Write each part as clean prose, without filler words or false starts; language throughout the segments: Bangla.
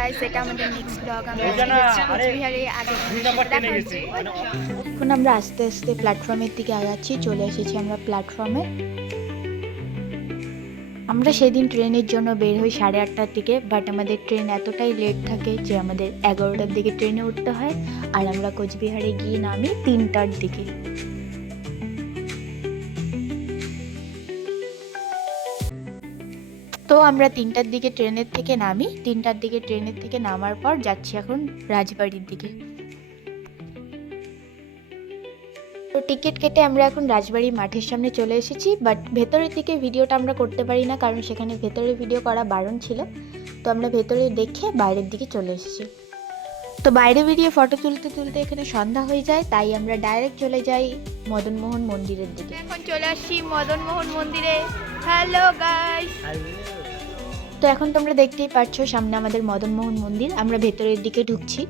গাইস, এটা আমাদের নেক্সট ব্লগ। আমরা কোচবিহারে আগে দেখা হচ্ছে। এখন আমরা আস্তে আস্তে প্ল্যাটফর্মের দিকে আগাচ্ছি। চলে এসেছি আমরা প্ল্যাটফর্মে। আমরা সেদিন ট্রেনের জন্য বের হই 8:30টার দিকে, বাট আমাদের ট্রেন এতটাই লেট থাকে যে আমাদের 11টার দিকে ট্রেনে উঠতে হয়, আর আমরা কোচবিহারে গিয়ে নামি 3টার দিকে। তো আমরা 3টার দিকে ট্রেনের থেকে নামি। 3টার দিকে ট্রেনের থেকে নামার পর যাচ্ছি এখন রাজবাড়ির দিকে। তো টিকিট কেটে আমরা এখন রাজবাড়ি মাঠের সামনে চলে এসেছি, বাট ভেতরের দিকে ভিডিওটা আমরা করতে পারি না, কারণ সেখানে ভেতরে ভিডিও করা বারণ ছিল। তো আমরা ভেতরে দেখে বাইরের দিকে চলে এসেছি। তো বাইরে বেরিয়ে ফটো তুলতে তুলতে এখানে সন্ধ্যা হয়ে যায়, তাই আমরা ডাইরেক্ট চলে যাই মদনমোহন মন্দিরের দিকে। এখন চলে আসছি মদনমোহন মন্দিরে। Hello guys. তো এখন তোমরা দেখতেই পাচ্ছ সামনে আমাদের মদনমোহন মন্দির। আমরা ভেতরের দিকে ঢুকছি।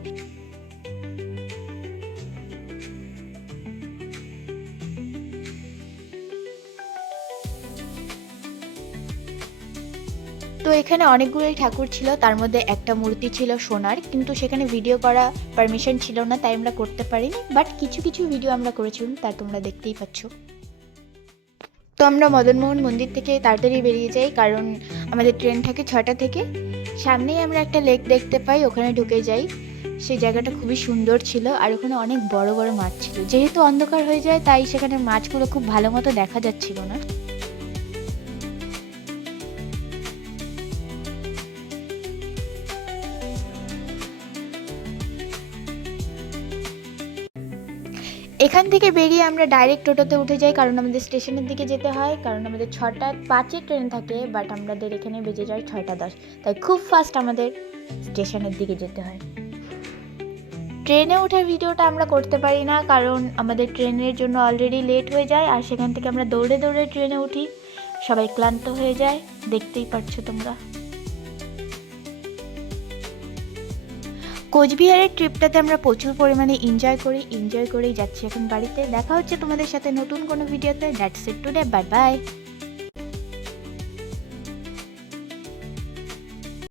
তো এখানে অনেকগুলোই ঠাকুর ছিল, তার মধ্যে একটা মূর্তি ছিল সোনার, কিন্তু সেখানে ভিডিও করা পারমিশন ছিল না, তাই আমরা করতে পারিনি। বাট কিছু কিছু ভিডিও আমরা করেছিলাম, তা তোমরা দেখতেই পাচ্ছ। তো আমরা মদনমোহন মন্দির থেকে তাড়াতাড়ি বেরিয়ে যাই, কারণ আমাদের ট্রেন থাকে 6টা থেকে। সামনেই আমরা একটা লেক দেখতে পাই, ওখানে ঢুকে যাই। সেই জায়গাটা খুবই সুন্দর ছিল, আর ওখানে অনেক বড় বড় মাছ ছিল। যেহেতু অন্ধকার হয়ে যায়, তাই সেখানে মাছগুলো খুব ভালো মতো দেখা যাচ্ছিল না। এখান থেকে বেরিয়ে আমরা ডাইরেক্ট টোটোতে উঠে যাই, কারণ আমাদের স্টেশনের দিকে যেতে হয়। কারণ আমাদের 6:05 ট্রেন থাকে, বাট আমাদের এখানে বেজে যায় 6:10, তাই খুব ফাস্ট আমাদের স্টেশনের দিকে যেতে হয়। ট্রেনে ওঠার ভিডিওটা আমরা করতে পারি না, কারণ আমাদের ট্রেনের জন্য অলরেডি লেট হয়ে যায়, আর সেখান থেকে আমরা দৌড়ে দৌড়ে ট্রেনে উঠি। সবাই ক্লান্ত হয়ে যায়, দেখতেই পাচ্ছ তোমরা। কোচবিহারের ট্রিপটাতে আমরা প্রচুর পরিমাণে এনজয় করেই যাচ্ছি এখন বাড়িতে। দেখা হচ্ছে তোমাদের সাথে নতুন কোনো ভিডিওতে। That's it today, bye bye.